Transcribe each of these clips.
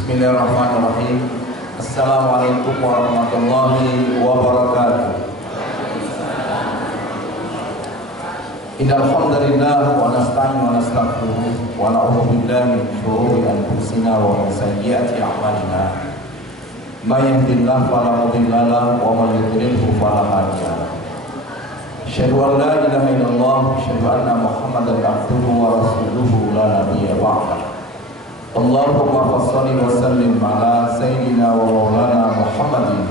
Bismillahirrahmanirrahim. Assalamualaikum warahmatullahi wabarakatuh. Innal hamdalillah wa nasta'inu wa nastaghfiruh wa na'udzu billahi min shururi anfusina wa min sayyiati a'malina. May yahdihillahu fala mudilla lahu wa may yudlilhu fala hadiya lahu. Asyhadu an la ilaha illallah wa asyhadu anna Muhammadan abduhu wa rasuluhu la nabiyya ba'dahu. Allahumma shalli wa sallim ala sayyidina wa maulana Muhammadin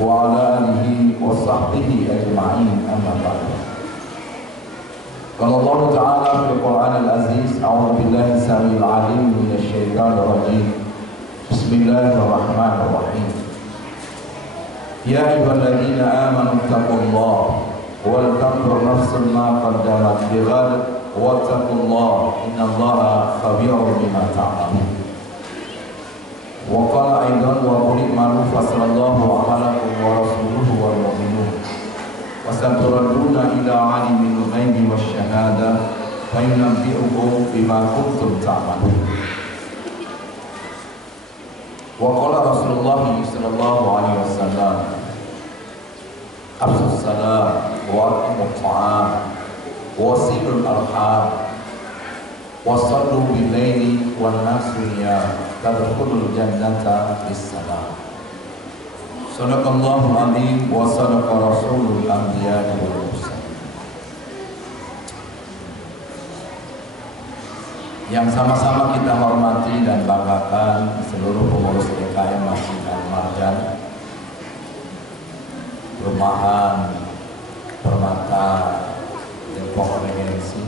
wa ala alihi wa sahbihi ajma'in, amma ba'du. Qala Allah Ta'ala fil Qur'anil Aziz, a'udzu billahi samil 'alim minasy syaithanir rajim. Bismillahirrahmanirrahim. Ya ayyuhalladzina amanu taqullaha wal tanzur nafsun ma qaddamat lighad wattaqullaha innallaha khabirun bima ta'malun. Wa qala aidan wa qul ma'ruf sallallahu alaihi wa rasuluhu wal mu'minun wa saturadduna ila 'alimil ghaibi wasyahada fa yunabbi'ukum bima kuntum ta'malun. Wa qala Rasulullah sallallahu alaihi wasallam afsus salam wa at'imut ta'am wasilul arham wasallu bil-laili wan nasu niyam tadkhulul jannata bis-salam. Sadaqallahu azim wa sadaqa rasulul anbiya wal mursalin. Yang sama-sama kita hormati dan banggakan seluruh pengurus DKM Masjid Al-Marjan, Perumahan Permata Depok Regensi,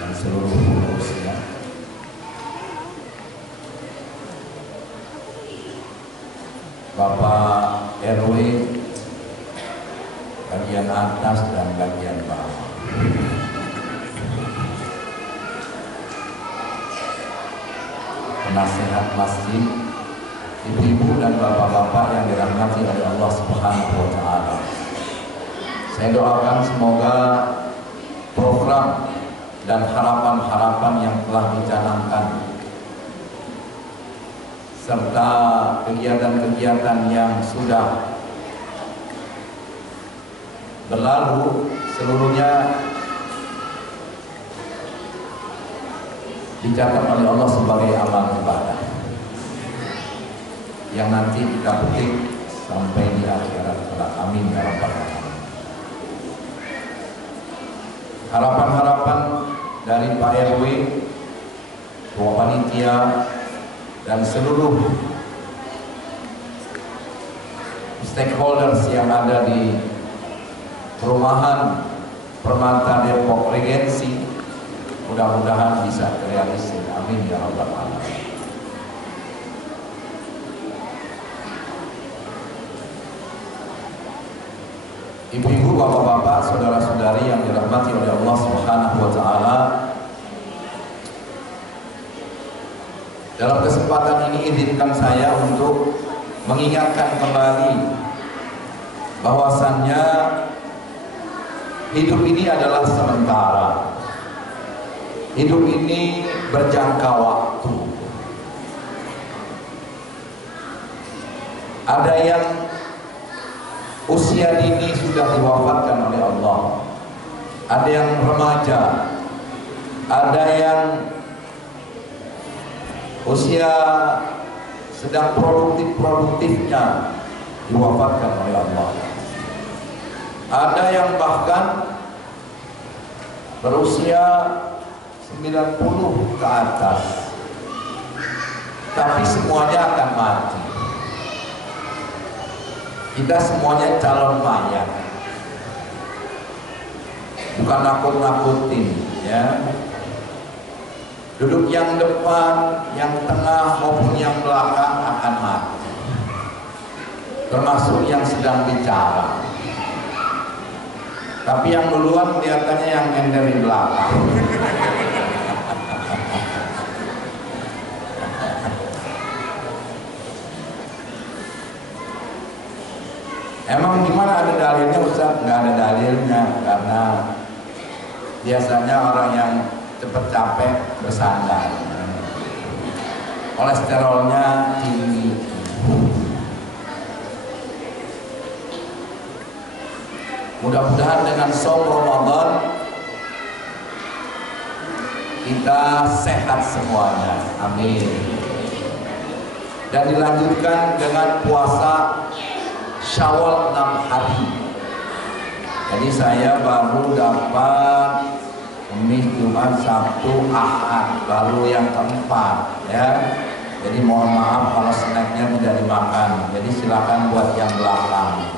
dan seluruh pengurusnya. Bapak RW bagian atas dan bagian bawah, penasehat masjid, ibu-ibu dan bapak-bapak yang dirahmati oleh Allah Subhanahu wa Ta'ala. Saya doakan semoga program dan harapan-harapan yang telah dicanangkan serta kegiatan-kegiatan yang sudah berlalu seluruhnya dicatat oleh Allah sebagai amal ibadah yang nanti kita petik sampai di akhirat kelak. Amin ya rabbal alamin. Harapan-harapan dari Pak RW, Ketua Panitia, dan seluruh stakeholders yang ada di Perumahan Permata Depok Regensi mudah-mudahan bisa terrealisir. Amin ya rabbal alamin. Ibu-ibu, bapak-bapak, saudara-saudari yang dirahmati oleh Allah Subhanahu wa Ta'ala, dalam kesempatan ini izinkan saya untuk mengingatkan kembali bahwasannya hidup ini adalah sementara. Hidup ini berjangka waktu. Ada yang usia dini sudah diwafatkan oleh Allah, ada yang remaja, ada yang usia sedang produktifnya diwafatkan oleh Allah, ada yang bahkan berusia 90 ke atas, tapi semuanya akan mati. Kita semuanya calon mayat, bukan nakut-nakutin ya. Duduk yang depan, yang tengah maupun yang belakang akan mati, termasuk yang sedang bicara. Tapi yang duluan kelihatannya yang dari belakang. Emang gimana ada dalilnya Ustaz? Nggak ada dalilnya, karena biasanya orang yang cepat capek bersandar. kolesterolnya tinggi. Mudah-mudahan dengan shaum Ramadan kita sehat semuanya, amin. Dan dilanjutkan dengan puasa Syawal 6 hari. Jadi saya baru dapat Kamis, Jumat, Sabtu, Ahad, baru yang keempat ya. Jadi mohon maaf kalau snacknya tidak dimakan. Jadi silakan buat yang belakang.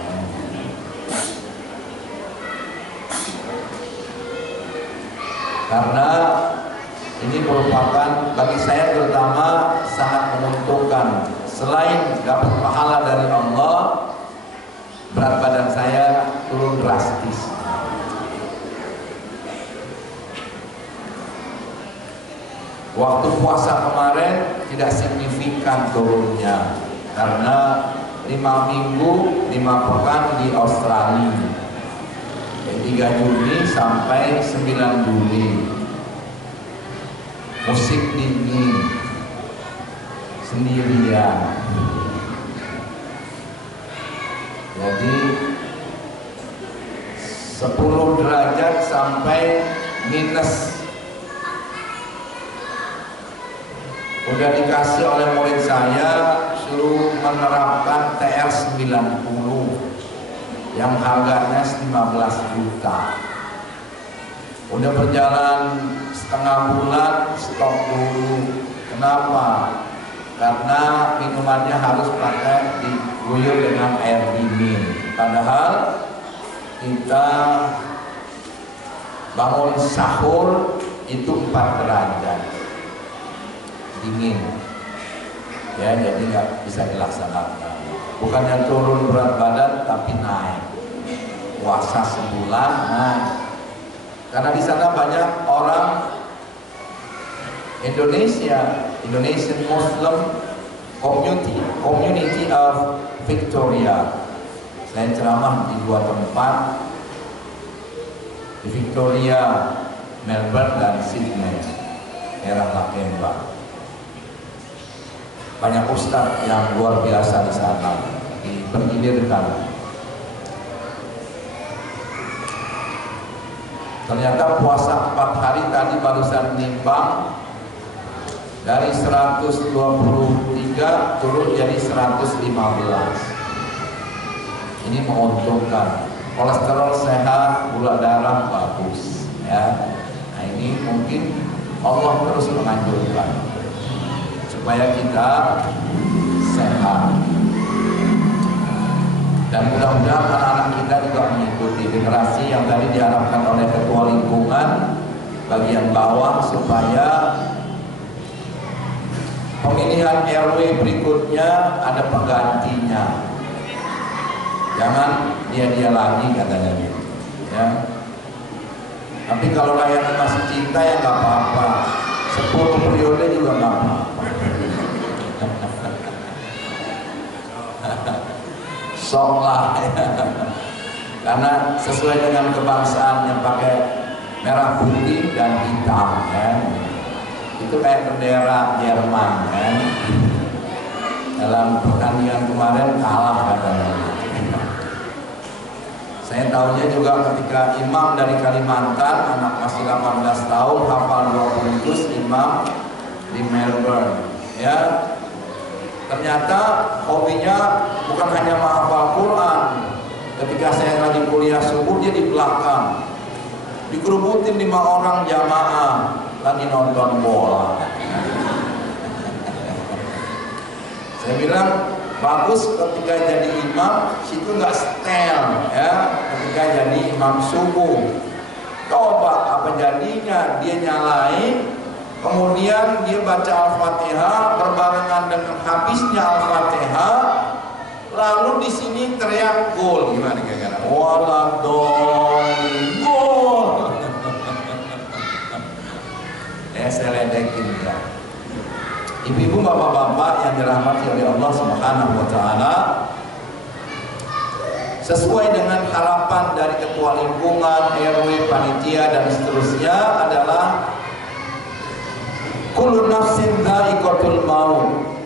Karena ini merupakan bagi saya terutama sangat menguntungkan. Selain dapat pahala dari Allah, berat badan saya turun drastis. Waktu puasa kemarin tidak signifikan turunnya karena 5 minggu 5 pekan di Australia. 3 Juni sampai 9 Juli musik dingin sendirian. Jadi 10 derajat sampai minus. Udah dikasih oleh murid saya suruh menerapkan TR90 yang harganya 15 juta. Udah berjalan setengah bulan, stop dulu. Kenapa? Karena minumannya harus pakai diguyur dengan air dingin. Padahal kita bangun sahur itu 4 derajat dingin. Ya, jadi nggak bisa dilaksanakan. Bukannya turun berat badan tapi naik. Puasa sebulan naik. Karena di sana banyak orang Indonesian Muslim community of Victoria. Saya ceramah di 2 tempat, di Victoria, Melbourne dan Sydney, daerah Lakemba. Banyak ustadz yang luar biasa di sana, dipergilirkan. Ternyata puasa 4 hari tadi barusan nimbang dari 123 turun jadi 115. Ini menguntungkan. Kolesterol sehat, gula darah bagus. Ya, nah ini mungkin Allah terus menganjurkan supaya kita sehat. Dan mudah-mudahan anak-anak kita juga mengikuti generasi yang tadi diharapkan oleh ketua lingkungan bagian bawah supaya pemilihan RW berikutnya ada penggantinya. Jangan dia lagi katanya gitu. Ya. Tapi kalau rakyat masih cinta ya nggak apa-apa. 10 periode juga nggak apa-apa. Sok lah ya. Karena sesuai dengan kebangsaan yang pakai merah putih dan hitam ya. Itu kayak bendera Jerman kan. Dalam pertandingan kemarin kalah katanya. Saya tahunya juga ketika imam dari Kalimantan, anak masih 18 tahun, hafal 20 juz, imam di Melbourne ya. Ternyata hobinya bukan hanya menghafal Quran. Ketika saya lagi kuliah subuh, dia di belakang dikerubutin 5 orang jamaah lagi nonton bola. Saya bilang bagus ketika jadi imam, situ nggak setel ya. Ketika jadi imam subuh, coba apa jadinya? Dia nyalain, kemudian dia baca Al-Fatihah berbarengan dengan habisnya Al-Fatihah, lalu di sini teriak gol. Gimana kira-kira? Waladolin gol. Saya ledekin ya. Ibu-ibu, bapak-bapak yang dirahmati oleh Allah Subhanahu wa taala, sesuai dengan harapan dari ketua lingkungan, RW, panitia dan seterusnya adalah Kullu nafsin dha'iqatul maut.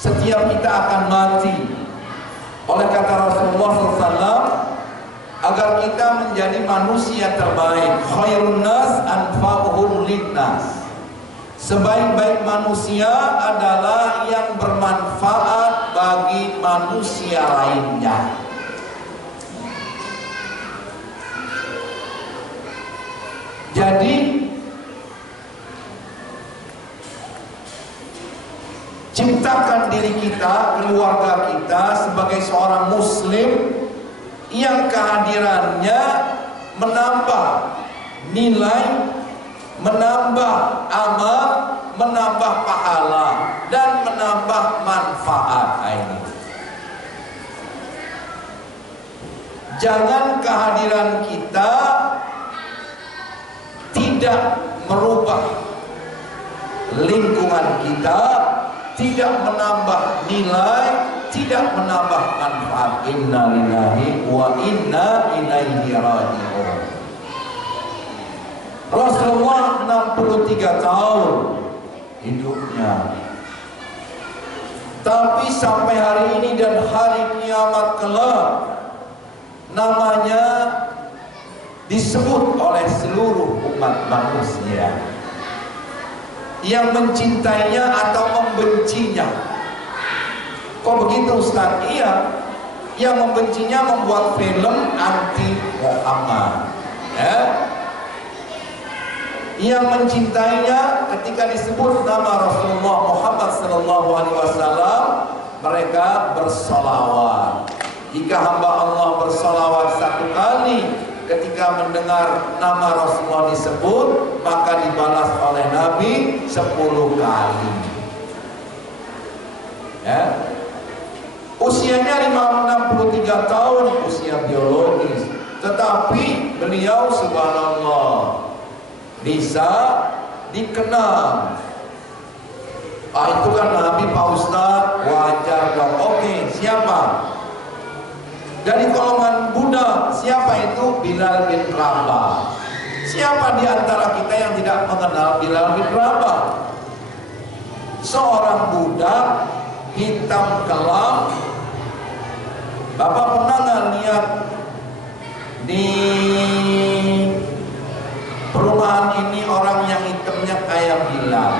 Setiap kita akan mati. Oleh kata Rasulullah SAW, agar kita menjadi manusia terbaik, khairun nas anfa'uhum linnas. Sebaik-baik manusia adalah yang bermanfaat bagi manusia lainnya. Jadi ciptakan diri kita, keluarga kita sebagai seorang muslim yang kehadirannya menambah nilai, menambah amal, menambah pahala, dan menambah manfaat. Ini jangan kehadiran kita tidak merubah lingkungan kita, tidak menambah nilai, tidak menambah manfaat. Inna lillahi wa inna ilaihi raji'un. Rasulullah 63 tahun hidupnya, tapi sampai hari ini dan hari kiamat kelak namanya disebut oleh seluruh umat manusia, yang mencintainya atau membencinya. Kok begitu Ustaz? Iya, yang membencinya membuat film anti Muhammad, ya. Yang mencintainya ketika disebut nama Rasulullah Muhammad SAW, mereka bersolawat. Jika hamba Allah bersolawat satu kali ketika mendengar nama Rasulullah disebut, maka dibalas oleh Nabi 10 kali. Ya. Usianya 63 tahun, usia biologis, tetapi beliau subhanallah bisa dikenal. Itu kan Nabi Pak Ustadz, wajar dong. Oke, siapa? Dari golongan budak, siapa itu? Bilal bin Rabah. Siapa di antara kita yang tidak mengenal Bilal bin Rabah? Seorang budak hitam kelam. Bapak pernah nggak lihat di perumahan ini orang yang hitamnya kayak Bilal?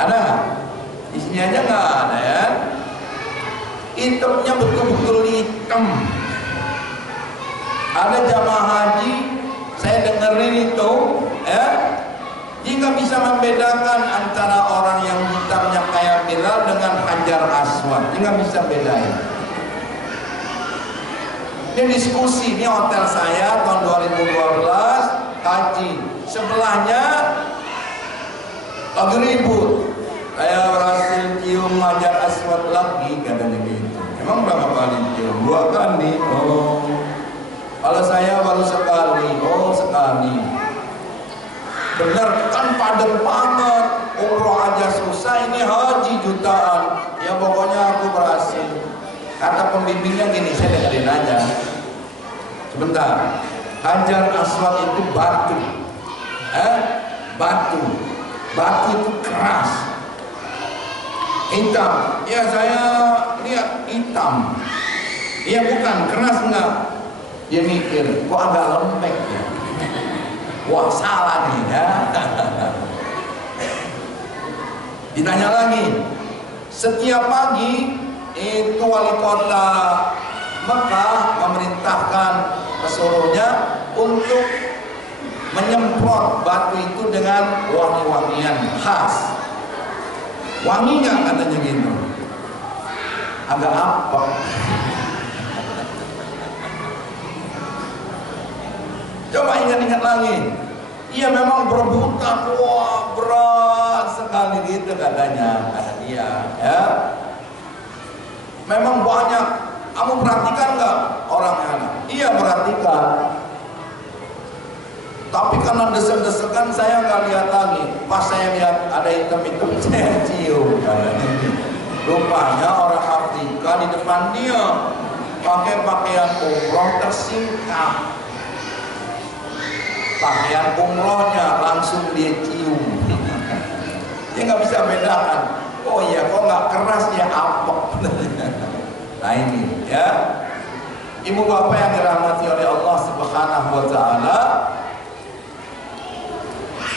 Ada nggak? Di sini aja nggak ada ya. Hitamnya betul-betul hitam. Ada jamaah haji, saya dengerin itu, ya, dia nggak bisa membedakan antara orang yang hitamnya kayak Bilal dengan Hajar Aswad. Dia nggak bisa bedain. Ini diskusi, ini hotel saya tahun 2012 haji. Sebelahnya lagi ribut. Saya berhasil cium Hajar Aswad lagi, katanya gitu. Emang berapa kali cium? 2 kali. Oh. Kalau saya baru sekali. Oh, sekali. Bener kan padat banget. Umroh aja susah, ini haji jutaan. Ya pokoknya aku berhasil. Kata pembimbingnya gini, saya dengerin aja. Sebentar. Hajar Aswad itu batu. Batu. Batu itu keras. Hitam, ya saya lihat hitam. Iya bukan, keras enggak? Dia mikir, kok agak lembek ya? Wah salah nih ya. Ditanya lagi, setiap pagi itu wali kota Mekah memerintahkan pesuruhnya untuk menyemprot batu itu dengan wangi-wangian khas. Wangi nggak katanya gitu? Agak apa? Coba ingat-ingat lagi. Iya memang berebutan, wah berat sekali gitu katanya, kata dia. Ya, memang banyak. Kamu perhatikan nggak orangnya? Iya perhatikan. Tapi karena desek-desekan saya nggak lihat lagi. Pas saya lihat ada hitam-hitam saya cium. Rupanya orang Afrika di depan dia pakai pakaian umroh tersingkap. Pakaian umrohnya langsung dia cium. Dia nggak bisa bedakan. Oh iya, kok nggak keras ya apok. Nah ini ya, ibu bapak yang dirahmati oleh Allah Subhanahu wa Ta'ala,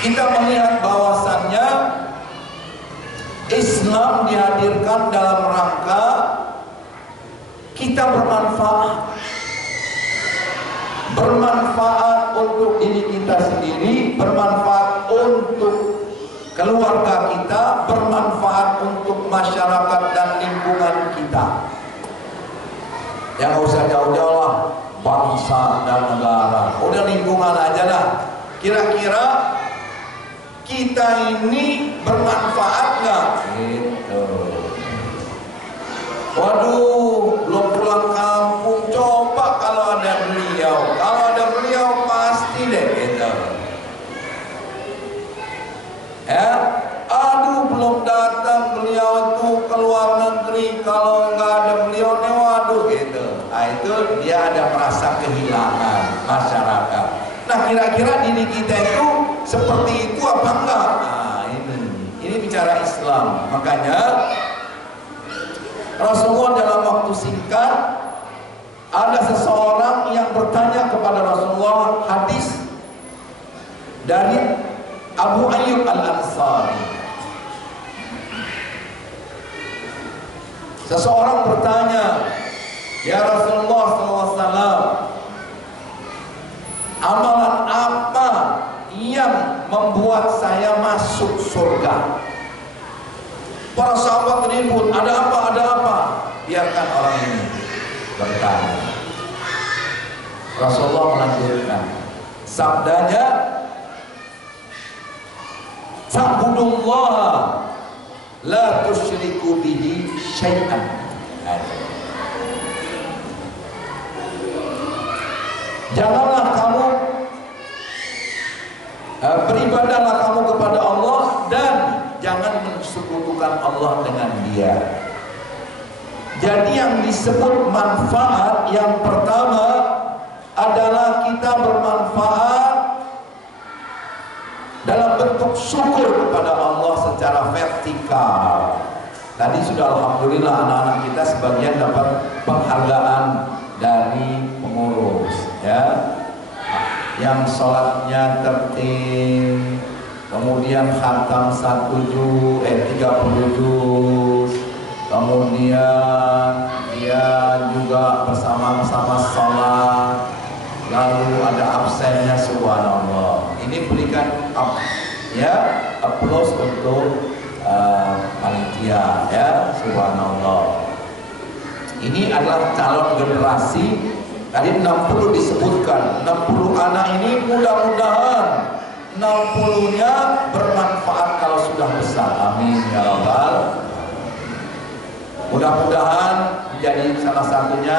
kita melihat bahwasannya Islam dihadirkan dalam rangka kita bermanfaat untuk diri kita sendiri, bermanfaat untuk keluarga kita, bermanfaat untuk masyarakat dan lingkungan kita. Yang usah jauh-jauh lah, bangsa dan negara, udah lingkungan aja lah. Kira-kira kita ini bermanfaat nggak? Gitu. Waduh, belum pulang kampung, coba kalau ada beliau. Kalau ada beliau pasti deh gitu. Ya, aduh belum datang beliau itu ke luar negeri. Kalau nggak ada beliau, nih waduh gitu. Nah itu dia ada merasa kehilangan masyarakat. Nah kira-kira diri kita itu seperti itu apa enggak? Nah ini bicara Islam. Makanya Rasulullah dalam waktu singkat ada seseorang yang bertanya kepada Rasulullah, hadis dari Abu Ayyub Al-Ansari. Seseorang bertanya, ya Rasulullah SAW, amalan apa yang membuat saya masuk surga? Para sahabat ribut, ada apa? Biarkan orang ini bertanya. Rasulullah melanjutkan sabdanya, fa'budullah la tusyriku bihi syai'an. Janganlah kamu beribadahlah kamu kepada Allah dan jangan mensekutukan Allah dengan Dia. Jadi yang disebut manfaat yang pertama adalah kita bermanfaat dalam bentuk syukur kepada Allah secara vertikal. Tadi sudah alhamdulillah anak-anak kita sebagian dapat penghargaan dari pengurus ya. Yang sholatnya tertib, kemudian khatam 30 juz, kemudian dia juga bersama-sama sholat, lalu ada absennya, subhanallah. Ini berikan applause untuk panitia ya, subhanallah. Ini adalah calon generasi. Tadi 60 disebutkan, 60 anak ini mudah-mudahan 60-nya bermanfaat kalau sudah besar. Amin ya rabbal. Mudah-mudahan menjadi salah satunya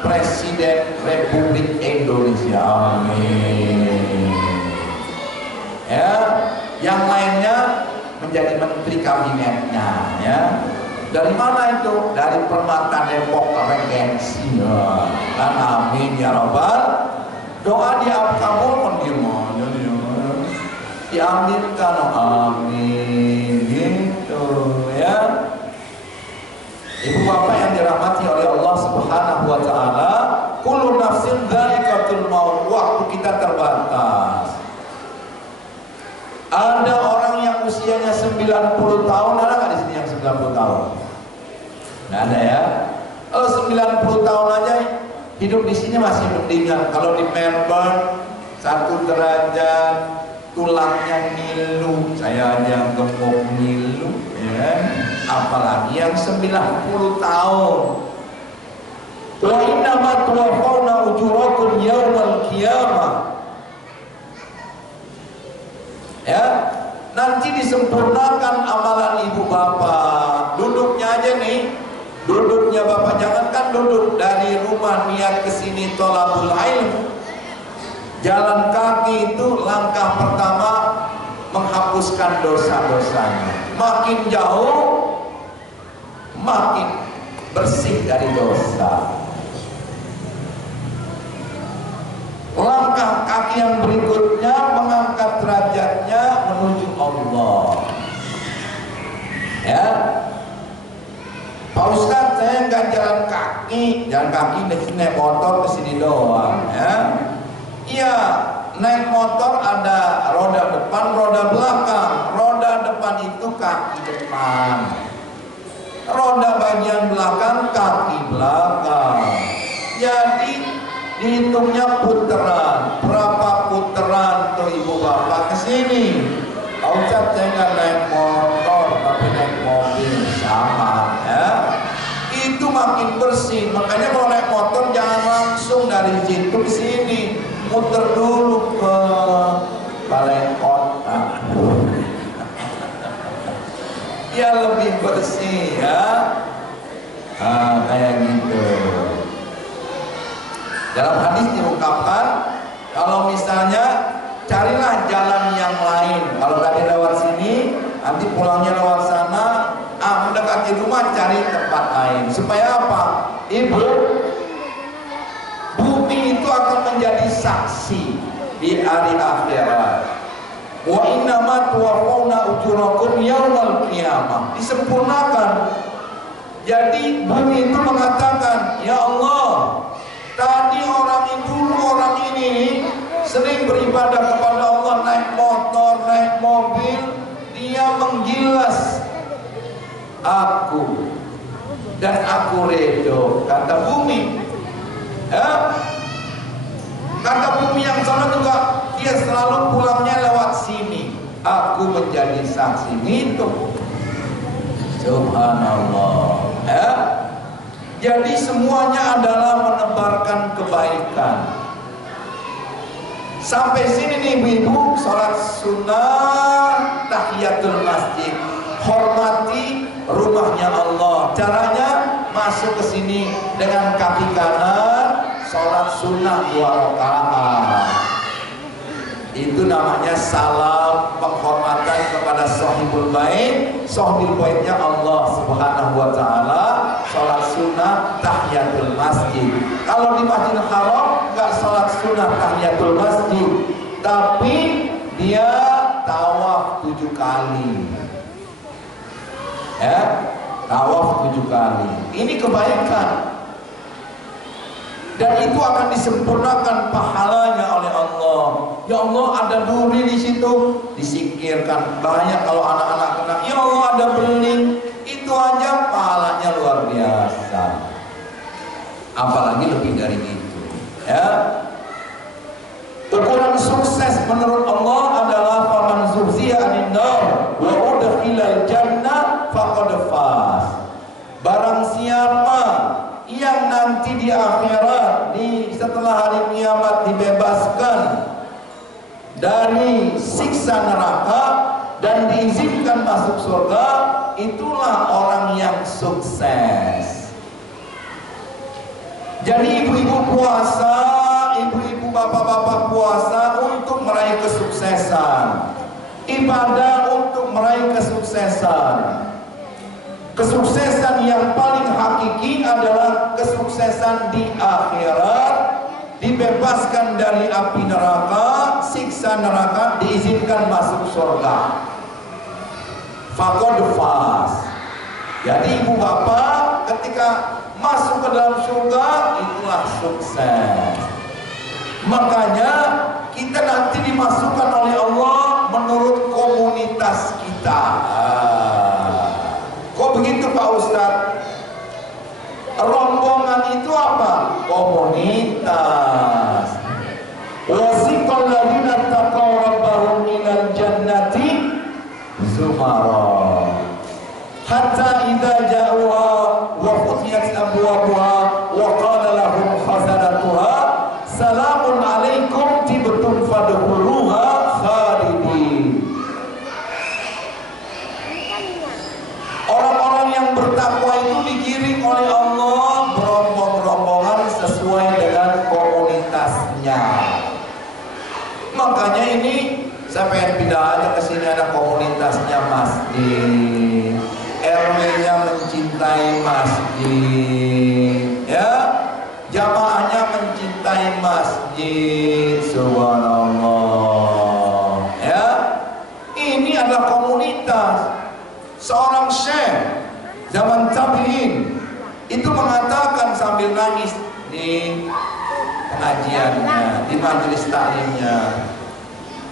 Presiden Republik Indonesia. Amin. Ya, yang lainnya menjadi Menteri Kabinetnya ya. Dari mana itu? Dari Permata Depok Regensi ya. Kan amin ya rabbal. Doa diabulkan gimana dia? Diambilkan amin gitu ya. Ibu bapak yang dirahmati oleh Allah Subhanahu wa Ta'ala, kullu nafsin dzaiqatul maut. Waktu kita terbatas. Ada orang yang usianya 90 tahun, ada nggak di sini yang 90 tahun? Nggak ada ya. Kalau 90 tahun aja hidup di sini masih mendingan. Kalau di Melbourne 1 derajat, tulangnya ngilu, saya aja gemuk ngilu, ya. Apalagi yang 90 tahun. Wa innama tuwaffawna ujurakum yaumal qiyamah. Ya, nanti disempurnakan amalan ibu bapak. Duduknya aja nih, duduknya bapak, jangankan duduk dari rumah niat kesini tolabul ilm, jalan kaki itu langkah pertama menghapuskan dosa-dosanya. Makin jauh, makin bersih dari dosa. Langkah kaki yang berikutnya mengangkat derajatnya menuju Allah. jalan kaki naik motor ke sini doang, ya. Iya, naik motor ada roda depan, roda belakang. Roda depan itu kaki depan, roda bagian belakang kaki belakang. Jadi dihitungnya putaran. Berapa putaran tuh ibu bapak kesini? Ustaz, saya nggak naik motor tapi naik mobil, sama ya. Itu makin bersih. Makanya kalau naik motor jangan langsung dari situ ke sini, muter dulu ke balai kota. Ya lebih bersih ya. Kayak gitu. Dalam hadis diungkapkan, kalau misalnya carilah jalan yang lain. Kalau tadi lewat sini, nanti pulangnya lewat sana, mendekati rumah cari tempat lain. Supaya apa? Ibu, bumi itu akan menjadi saksi di hari akhirat. Wa innama tuwaffawna ujurakum yaumal qiyamah. Disempurnakan. Jadi bumi itu mengatakan, ya Allah, tadi orang ini sering beribadah kepada Allah, naik motor, naik mobil, dia menggilas aku dan aku redo, kata bumi. Ya? Kata bumi yang sana juga, dia selalu pulangnya lewat sini, aku menjadi saksi. Itu subhanallah ya. Jadi semuanya adalah menebarkan kebaikan. Sampai sini nih ibu-ibu, sholat sunnah tahiyatul masjid, hormati rumahnya Allah. Caranya masuk ke sini dengan kaki kanan, sholat sunnah 2 rakaat. Itu namanya salam penghormatan kepada sahibul bait. Sahibul baitnya Allah Subhanahu wa taala. Salat sunnah tahiyatul masjid. Kalau di Masjidil Haram enggak salat sunnah tahiyatul masjid, tapi dia tawaf 7 kali. Ya, tawaf 7 kali. Ini kebaikan. Dan itu akan disempurnakan pahalanya oleh Allah. Ya Allah, ada duri di situ, disingkirkan. Bahaya kalau anak-anak kena. Ya Allah, ada beling. Itu aja pahalanya luar biasa. Apalagi lebih dari itu. Ya. Ukuran sukses menurut Allah adalah faman zuhziya 'anil nar wa udkhilal jannah faqad faz. Barang siapa yang nanti di akhirat, setelah hari kiamat dibebaskan dari siksa neraka dan diizinkan masuk surga, itulah orang yang sukses. Jadi ibu-ibu puasa, ibu-ibu bapak-bapak puasa untuk meraih kesuksesan, ibadah untuk meraih kesuksesan. Kesuksesan yang paling hakiki adalah kesuksesan di akhirat, dibebaskan dari api neraka, siksa neraka, diizinkan masuk surga. Faqad faz. Jadi ibu bapak ketika masuk ke dalam surga, itulah sukses. Makanya kita nanti dimasukkan oleh Allah menurut komunitas kita. Kok begitu Pak Ustadz? Rombongan itu apa? Komunitas. Wasiqal ladzina taqaw rabbahum ilal jannati zumara hatta idza ja'uha wa futiyat abwabuha wa qala lahum khazanatuha salamun alaikum tibtum fadkhuluha khalidin. Orang-orang yang bertakwa itu digiring oleh Allah berombong-rombongan sesuai dengan komunitasnya. Makanya ini saya pengen pindah aja ke sini, ada komunitasnya masjid, RW-nya mencintai masjid, ya, jamaahnya mencintai masjid, subhanallah, ya. Ini adalah komunitas. Seorang syekh zaman tabi'in itu mengatakan sambil nangis di pengajiannya, di majelis taklimnya.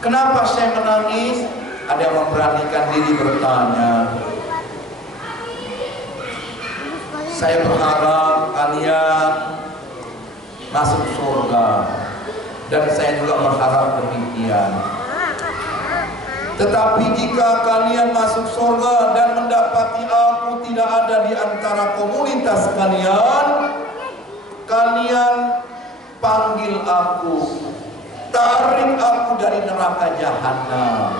Kenapa saya menangis? Ada yang memberanikan diri bertanya. Saya berharap kalian masuk surga, dan saya juga berharap demikian. Tetapi jika kalian masuk surga dan mendapati aku tidak ada di antara komunitas kalian, kalian panggil aku, tarik aku dari neraka jahanam.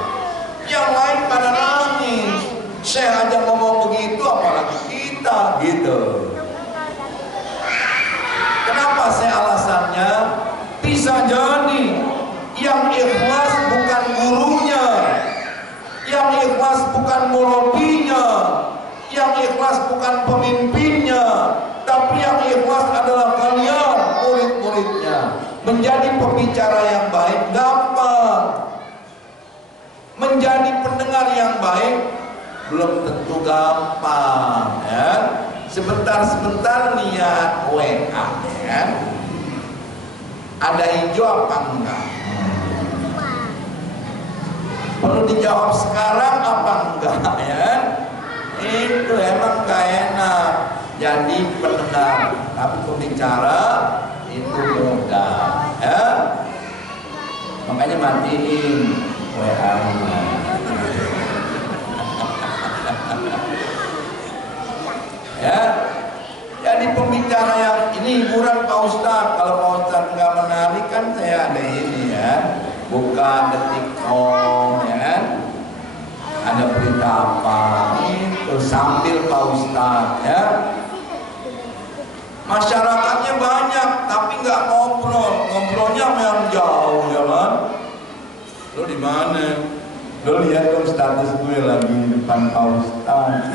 Yang lain pada nangis, saya aja ngomong begitu, apalagi kita gitu. Kenapa saya alasannya? Bisa jadi yang ikhlas bukan gurunya, yang ikhlas bukan murabinya, yang ikhlas bukan pemimpinnya, tapi yang ikhlas adalah kalian, murid-muridnya. Menjadi pembicara yang baik gampang, menjadi pendengar yang baik belum tentu gampang, ya. Sebentar-sebentar lihat WA, ya. Ada hijau apa enggak? Perlu dijawab sekarang apa enggak, ya? Itu emang gak enak jadi pendengar, tapi pembicara itu mudah, ya. Makanya matiin WA-nya. Ya, jadi pembicara yang ini hiburan Pak Ustadz. Kalau Pak Ustadz nggak menarik kan saya ada ini, ya, buka detik.com, ya kan, ada berita apa itu sambil Pak Ustadz, ya. Masyarakatnya banyak tapi nggak ngobrolnya yang jauh, ya kan. Lo di mana? Lo lihat dong status gue lagi di depan Pak Ustadz.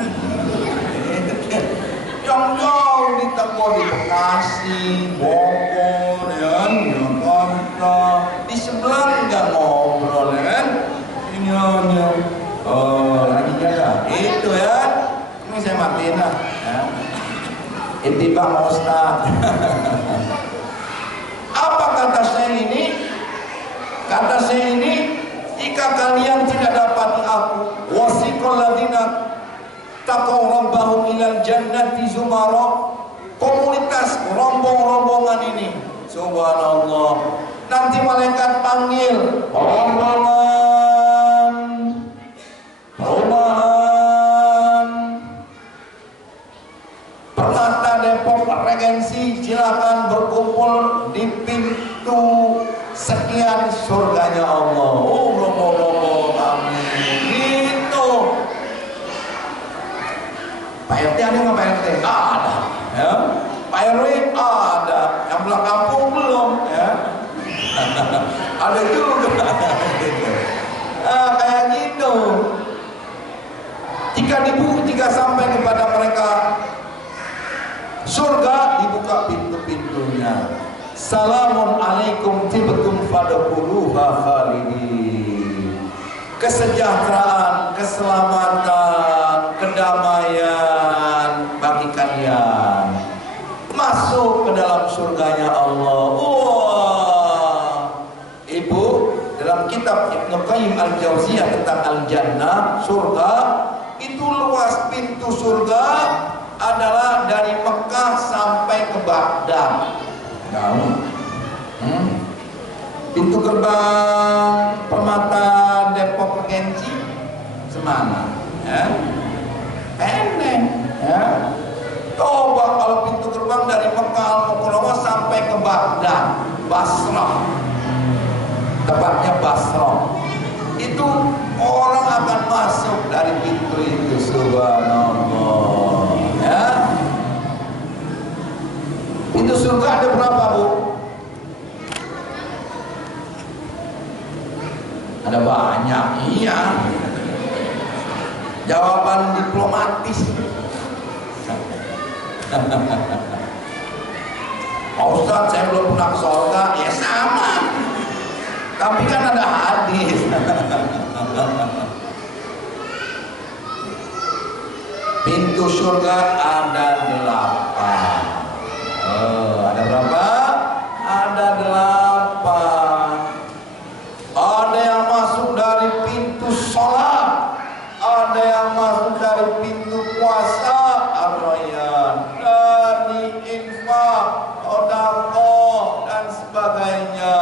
Yang jauh di Tebo, di Bekasi, Bogor, ya, Jakarta, di sebelah nggak ngobrol, ya kan? Ini hanya lagi jaga itu, ya. Ini saya matiin lah, ya. Intibah Pak Ustadz. Apa kata saya ini? Kata saya ini, jika kalian tidak dapati aku, wasiqal ladina taqaw rabbahum ilal jannati zumara, komunitas rombongan ini, subhanallah, nanti malaikat panggil rombongan Permata Depok Regensi, silakan berkumpul di pintu sekian surganya Allah. Oh, rombongan amin. Gitu. Pak RT ada nggak Pak RT? Ada, ya. Pak RW ada, yang belah kampung belum, ya. Ada juga. Kayak gitu. Jika sampai kepada mereka surga, dibuka pintu-pintunya. Salamun alaikum tibtum fadkhuluha khalidin. Kesejahteraan, keselamatan, kedamaian bagi kalian. Masuk ke dalam surganya Allah. Wah. Ibu, dalam kitab Ibnu Qayyim Al-Jauziyah tentang Al-Jannah, surga, itu luas pintu surga adalah dari Mekah sampai ke Baghdad. Pintu gerbang Permata Depok Regensi semana, ya, pendek, ya. Coba kalau pintu gerbang dari Mekah Al-Mukarramah sampai ke Baghdad, Basrah, tepatnya Basrah, itu orang akan masuk dari pintu itu, subhanallah, ya. Pintu surga ada berapa, Bu? Ada banyak, iya. Jawaban diplomatis. Pak Ustadz, saya belum pernah ke surga. Ya sama. Tapi kan ada hadis. Pintu surga ada 8. Ada berapa? Ada 8. Ada yang masuk dari pintu sholat, ada yang masuk dari pintu puasa, ar-rayyan, dari infak, sedekah dan sebagainya.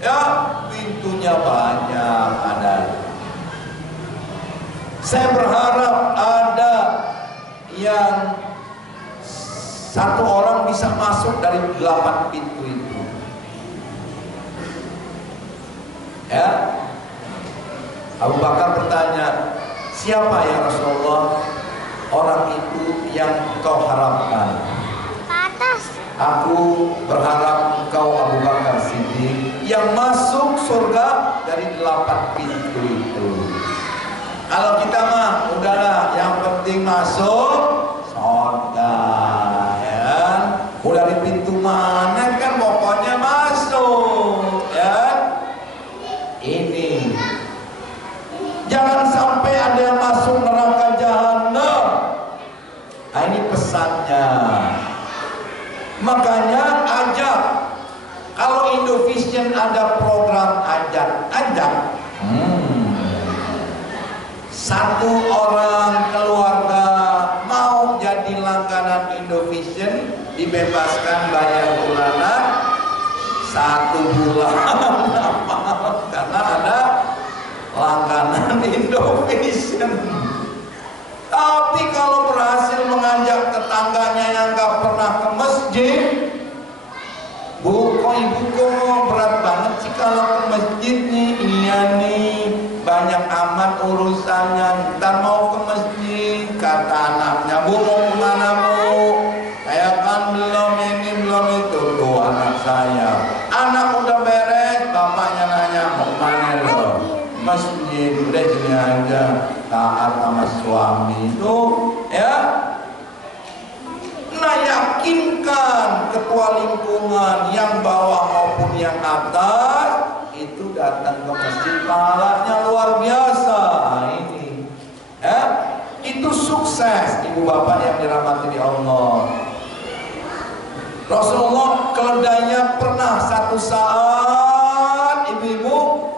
Ya, pintunya banyak ada. Saya berharap ada yang satu orang bisa masuk dari 8 pintu itu. Ya, Abu Bakar bertanya, siapa ya Rasulullah orang itu yang kau harapkan? Aku berharap engkau Abu Bakar Siddiq yang masuk surga dari 8 pintu itu. Kalau kita mah udahlah, yang penting masuk surga, ya. Mau dari pintu mana kan pokoknya masuk, ya. Ini jangan sampai ada yang masuk neraka jahanam. Nah, ini pesannya. Makanya ajak. Kalau Indovision ada program ajak. Satu orang keluarga mau jadi langganan Indovision, dibebaskan bayar bulanan 1 bulan. Karena ada langganan Indovision. Tapi kalau berhasil mengajak tetangganya yang gak pernah ke masjid, ibu berat banget sih kalau ke masjid nih. Iya nih, banyak amat urusannya. Ntar mau ke masjid, kata anaknya, Bu mau kemana Bu? Saya kan belum ini belum itu. Tuh anak saya, anak udah beres, bapaknya nanya mau kemana lo? Masjid. Udah gini aja, taat sama suami itu, ya. Nah, yakinkan ketua lingkungan yang bawah maupun yang atas itu datang ke masjid, pahalanya luar biasa. Ini, ya, itu sukses ibu bapak yang dirahmati Allah. Rasulullah keledainya pernah satu saat ibu-ibu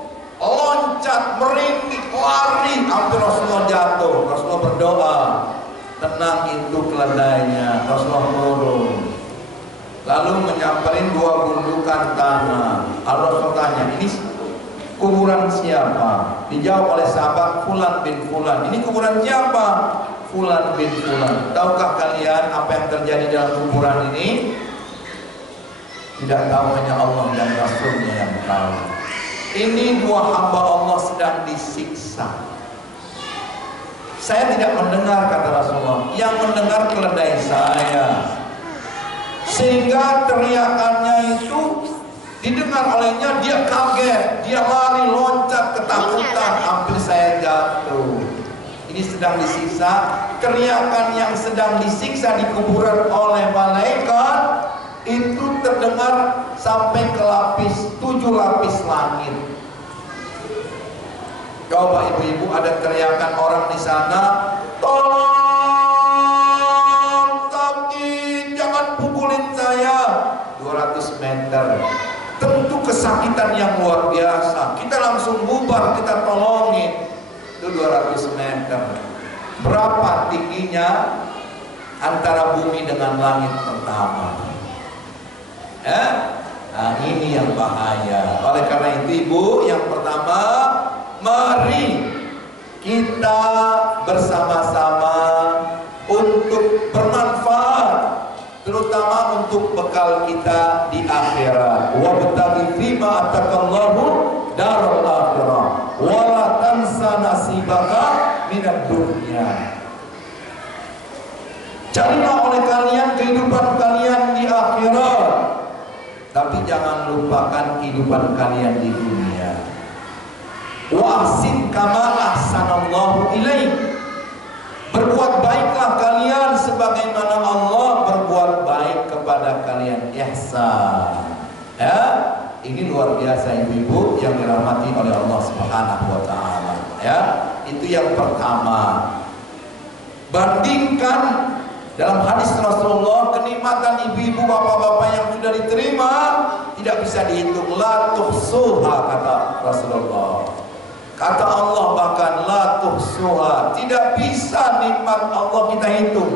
loncat, merintih, lari, hampir Rasulullah jatuh. Rasulullah berdoa, tenang itu keledainya. Rasulullah turun, lalu menyamperin 2 gundukan tanah. Rasulullah tanya, ini kuburan siapa? Dijawab oleh sahabat, Fulan bin Fulan. Ini kuburan siapa? Fulan bin Fulan. Tahukah kalian apa yang terjadi dalam kuburan ini? Tidak tahu, hanya Allah dan Rasulnya yang tahu. Ini 2 hamba Allah sedang disiksa. Saya tidak mendengar, kata Rasulullah, yang mendengar keledai saya. Sehingga teriakannya itu didengar olehnya, dia kaget, dia lari, loncat, ketakutan, hampir saya jatuh. Ini sedang disiksa. Teriakan yang sedang disiksa di kuburan oleh malaikat itu terdengar sampai ke 7 lapis langit. Coba ibu-ibu, ada teriakan orang di sana, tolong, tapi jangan pukulin saya. 200 meter, tentu kesakitan yang luar biasa. Kita langsung bubar, kita tolongin. Itu 200 meter. Berapa tingginya antara bumi dengan langit pertama? Nah, ini yang bahaya. Oleh karena itu ibu, yang pertama, mari kita bersama-sama untuk bermanfaat, terutama untuk bekal kita di akhirat. Wabtaghi fima atakallahu darul akhirah wa la tansa nasibaka minad dunya. Carilah oleh kalian kehidupan kalian di akhirat, tapi jangan lupakan kehidupan kalian di dunia. Wa ahsin kama ahsanallahu ilaik. Berbuat baiklah kalian sebagaimana Allah berbuat baik kepada kalian. Ihsan. Ya, ini luar biasa ibu-ibu yang dirahmati oleh Allah Subhanahu wa taala. Ya, itu yang pertama. Bandingkan Dalam hadis Rasulullah, kenikmatan ibu-ibu, bapak-bapak yang sudah diterima tidak bisa dihitung. La tuhsuha, kata Rasulullah. Kata Allah bahkan la tuhsuha, tidak bisa nikmat Allah kita hitung.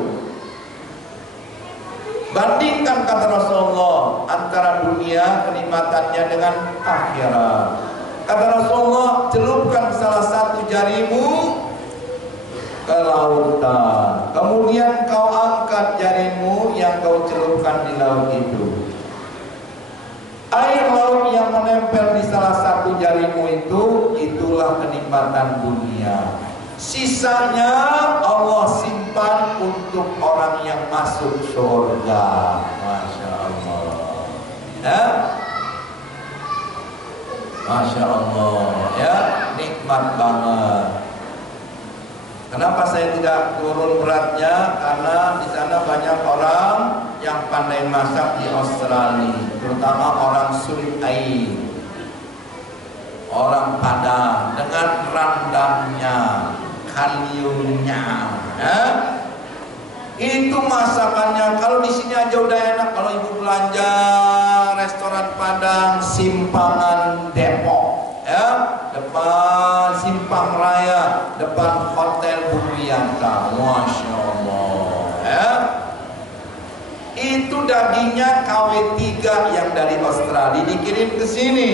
Bandingkan, kata Rasulullah, antara dunia kenikmatannya dengan akhirat. Kata Rasulullah, celupkan salah satu jarimu ke lautan, kemudian kau angkat jarimu yang kau celupkan di laut itu. Air laut yang menempel di salah satu jarimu itu, itulah kenikmatan dunia. Sisanya Allah simpan untuk orang yang masuk surga. Masya Allah ya, Masya Allah ya, nikmat banget. Kenapa saya tidak turun beratnya? Karena di sana banyak orang yang pandai masak di Australia, terutama orang Sulai, orang Padang, dengan randangnya, kaliumnya, ya. Itu masakannya. Kalau di sini aja udah enak. Kalau ibu belanja restoran Padang Simpangan Depok, ya, depan Simpang Raya, depan Hotel Bumianta, Masya Allah, ya. Itu dagingnya KW3 yang dari Australia dikirim ke sini.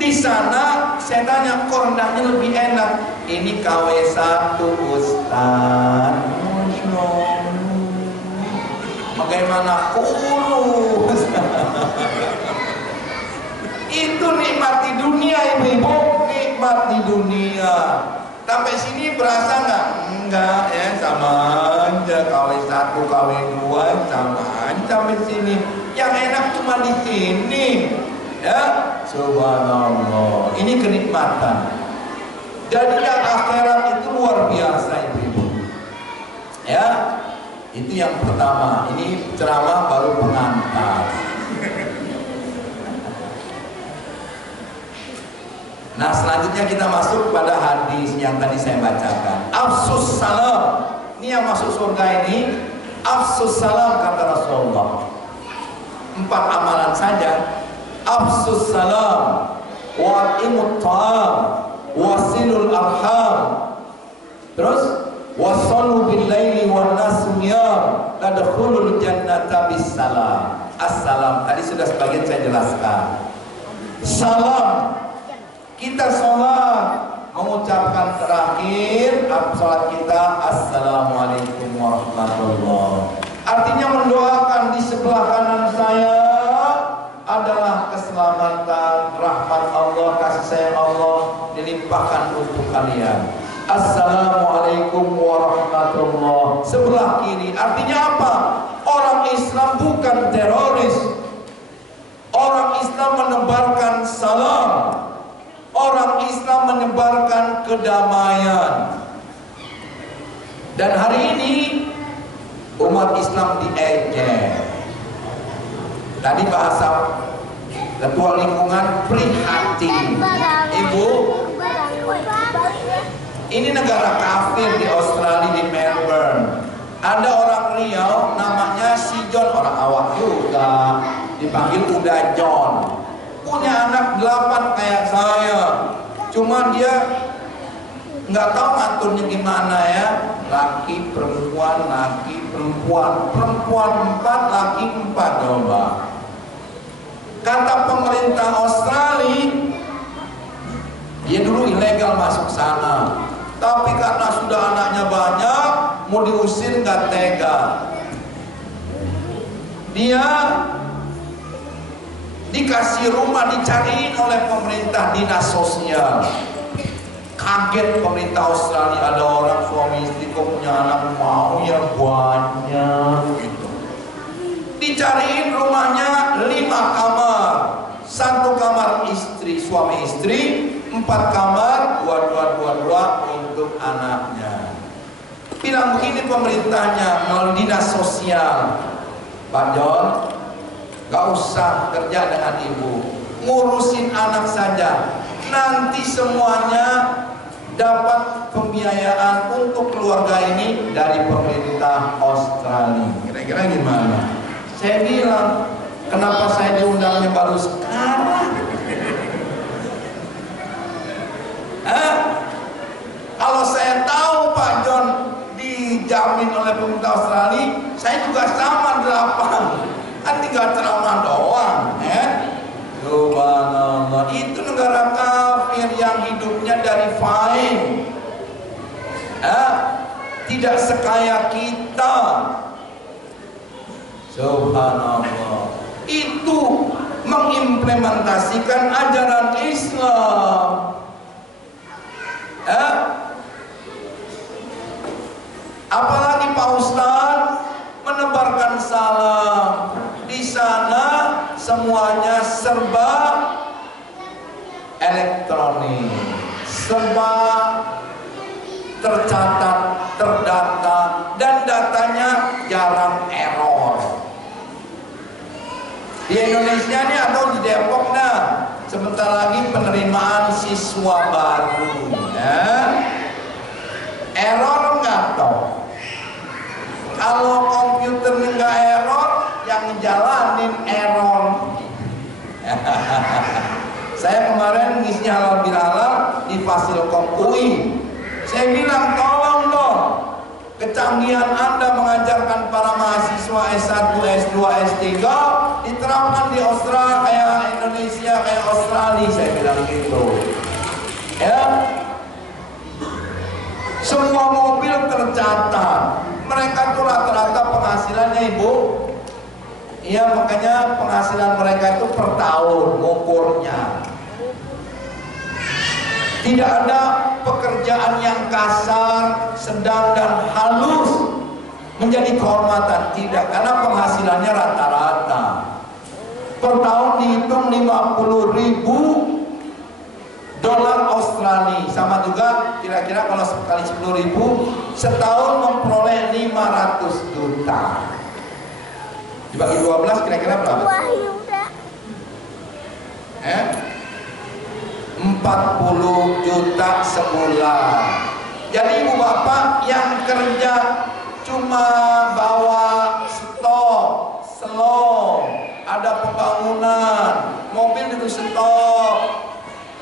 Di sana saya tanya, kok rendangnya lebih enak? Ini KW1 Ustaz. Masya Allah. Bagaimana kurus? Itu nikmat di dunia, ibu-ibu, nikmat di dunia. Sampai sini berasa nggak? Enggak ya, sama aja. KW1, KW2 sama aja sampai sini. Yang enak cuma di sini. Ya, subhanallah. Ini kenikmatan. Jadi yang akhirat itu luar biasa, ibu-ibu. Ya, itu yang pertama. Ini ceramah baru pengantar. Nah, selanjutnya kita masuk pada hadis yang tadi saya bacakan. Afsus salam. Ini yang masuk surga ini. Afsus salam, kata Rasulullah. 4 amalan saja. Afsus salam, wa'imut ta'am, wasilul arham, terus wasallu bil laili wan nas niyam, tadkhulul jannata bis salam. Assalam tadi sudah sebagian saya jelaskan. Salam, kita sholat mengucapkan terakhir sholat kita assalamualaikum warahmatullah. Artinya mendoakan di sebelah kanan saya adalah keselamatan, rahmat Allah, kasih sayang Allah dilimpahkan untuk kalian. Assalamualaikum warahmatullah. Sebelah kiri artinya apa? Orang Islam bukan teroris. Orang Islam menebarkan salam. Orang Islam menebarkan kedamaian. Dan hari ini umat Islam diejek. Tadi bahasa ketua lingkungan prihatin. Ibu, ini negara kafir di Australia, di Melbourne. Ada orang Riau namanya si John, orang awak juga, dipanggil Uda John. Punya anak 8 kayak saya. Cuma dia nggak tahu ngaturnya gimana ya. Laki perempuan, laki perempuan, perempuan 4, laki 4, coba. Kata pemerintah Australia, dia dulu ilegal masuk sana, tapi karena sudah anaknya banyak, mau diusir nggak tega. Dia dikasih rumah, dicariin oleh pemerintah dinas sosial. Kaget pemerintah Australia, ada orang suami istri kok punya anak mau ya banyak gitu. Dicariin rumahnya 5 kamar, 1 kamar istri, suami istri, 4 kamar, 2 untuk anaknya. Bilang begini pemerintahnya melalui dinas sosial, Pak John, gak usah kerja dengan ibu, ngurusin anak saja, nanti semuanya dapat pembiayaan untuk keluarga ini dari pemerintah Australia. Kira-kira gimana? Saya bilang, kenapa saya diundangnya baru sekarang? Kalau saya tahu Pak John dijamin oleh pemerintah Australia, saya juga sama 8. Kan tinggal ceramah doang, Subhanallah. Itu negara kafir yang hidupnya dari fine, tidak sekaya kita. Subhanallah. Itu mengimplementasikan ajaran Islam. Apalagi Pak Ustadz menebarkan salam. Di sana semuanya serba elektronik, serba tercatat, terdata, dan datanya jarang error. Di Indonesia ini atau di Depok, sebentar lagi penerimaan siswa baru. Error nggak toh? Kalau komputernya nggak error, yang ngejalanin error. Saya kemarin ngisi halal bihalal di Fasilkom UI. Saya bilang, tolong dong, kecanggihan Anda mengajarkan para mahasiswa S1, S2, S3 diterapkan di Australia kayak Indonesia, kayak Australia. Saya bilang gitu. Semua mobil tercatat. Mereka tuh rata-rata penghasilannya, Ibu. Iya, makanya penghasilan mereka itu per tahun ngukurnya. Tidak ada pekerjaan yang kasar, sedang, dan halus menjadi kehormatan. Tidak, karena penghasilannya rata-rata. Per tahun dihitung 50.000 dolar Australia. Sama juga kira-kira kalau sekali 10.000, setahun memperoleh 500 juta. Dibagi 12 kira-kira berapa? 40 juta sebulan. Jadi ibu bapak yang kerja cuma bawa stok, slow, ada pembangunan, mobil itu stok,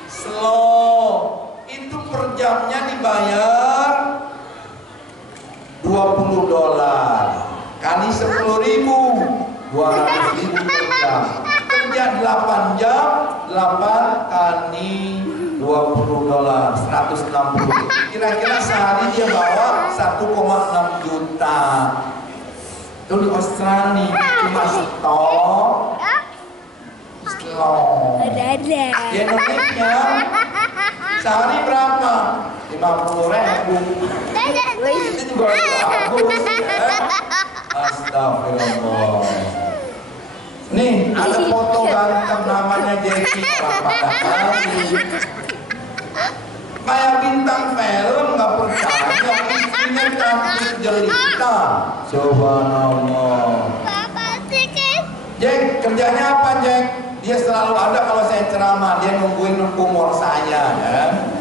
slow, itu per jamnya dibayar 20 dolar kali 10.000, 200.000 per jam. Kerja 8 jam, 8 kali 20 dolar, 160. Kira-kira sehari dia bawa 1,6 juta. Itu di Australia cuma stok, slow. Di Indonesia sehari berapa? 50.000. Itu juga bagus, Astagfirullah. Nih ada foto ganteng namanya Jackie, kayak bintang film, nggak percaya, istrinya cantik jelita. Subhanallah. Jack, kerjanya apa Jack? Dia selalu ada kalau saya ceramah, dia nungguin umur saya, kan?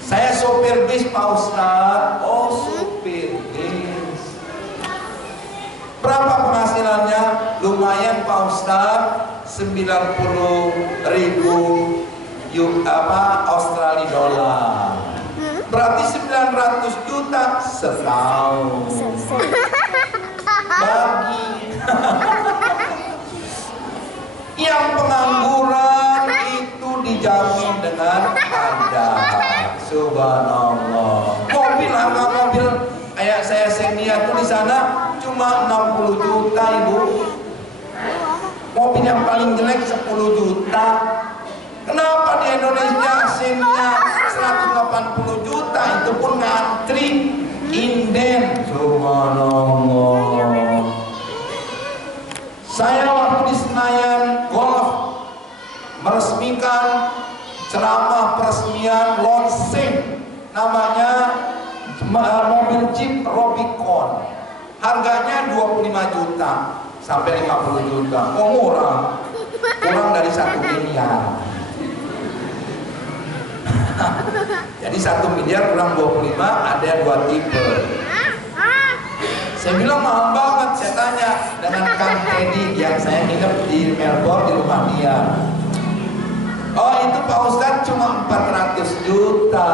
Saya sopir bis Pak Ustadz. Oh, sopir bis. Berapa penghasilannya? Lumayan Pak Ustadz, 90.000 Australia dolar. Berarti 900 juta setahun. Bagi yang pengangguran itu dijamin dengan ada. Subhanallah. Mobil, harga mobil kayak saya Xenia tuh di sana cuma 60 juta Ibu. Mobil yang paling jelek 10 juta. Kenapa di Indonesia Xenia 180 juta, itu pun ngantri inden. Subhanallah. Saya waktu di Senayan Golf meresmikan ceramah peresmian launching namanya mobil Jeep Rubicon. Harganya 25 juta sampai 50 juta. Oh, murah. Kurang dari 1 miliar. Jadi 1 miliar kurang 25 ada 2 tipe. Saya bilang mahal banget. Saya tanya dengan Kang Teddy yang saya hidup di Melbourne, di rumah dia. Oh itu Pak Ustadz cuma 400 juta.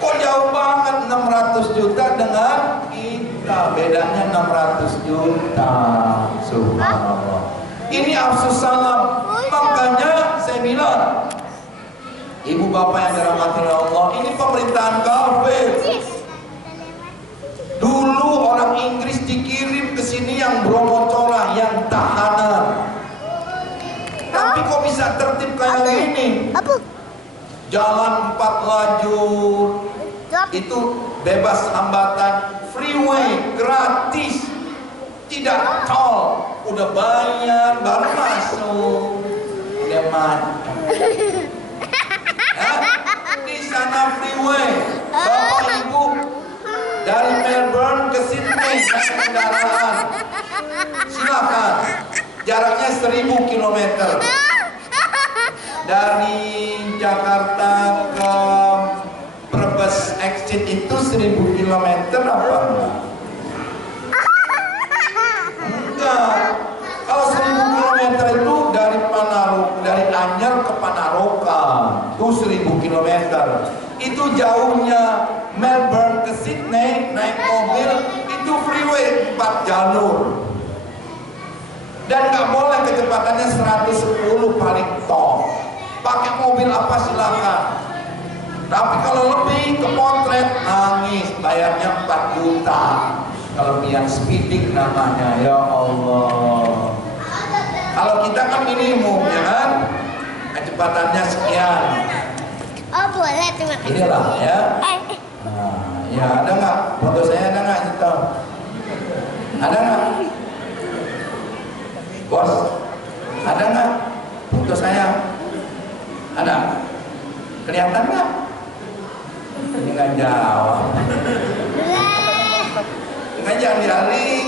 Kok jauh banget 600 juta dengan kita. Bedanya 600 juta. Subhanallah. Ini afsus salam. Makanya saya bilang, ibu bapak yang dirahmati Allah, ini pemerintahan kafir. Dulu orang Inggris dikirim ke sini yang bromocola, yang tahanan. Tapi kok bisa tertib kayak gini? Jalan 4 lajur, itu bebas hambatan, freeway gratis, tidak tol, udah bayar baru masuk. Udah mantap. Di sana freeway, bapak ibu dari Melbourne ke Sydney naik kendaraan, silakan. Jaraknya 1000 km. Dari Jakarta ke Brebes exit itu 1000 km apa enggak? Enggak. Kalau 1000 km itu dari dari Anyer ke Panaroka, itu 1000 km. Itu jauhnya Melbourne ke Sydney naik mobil itu freeway 4 jalur. Dan nggak boleh kecepatannya 110 paling top. Pakai mobil apa silakan. Tapi kalau lebih kepotret nangis, bayarnya 4 juta. Kelebihan speeding namanya, ya Allah. Kalau kita kan minimum ya kan, kecepatannya sekian. Oh boleh terima kasih. Inilah ya. Nah, ya ada nggak? Foto saya ada nggak itu? Ada nggak? Bos, ada nggak foto saya? Ada? Kelihatan nggak? Ini nggak jawab. Nggak jangan dialing.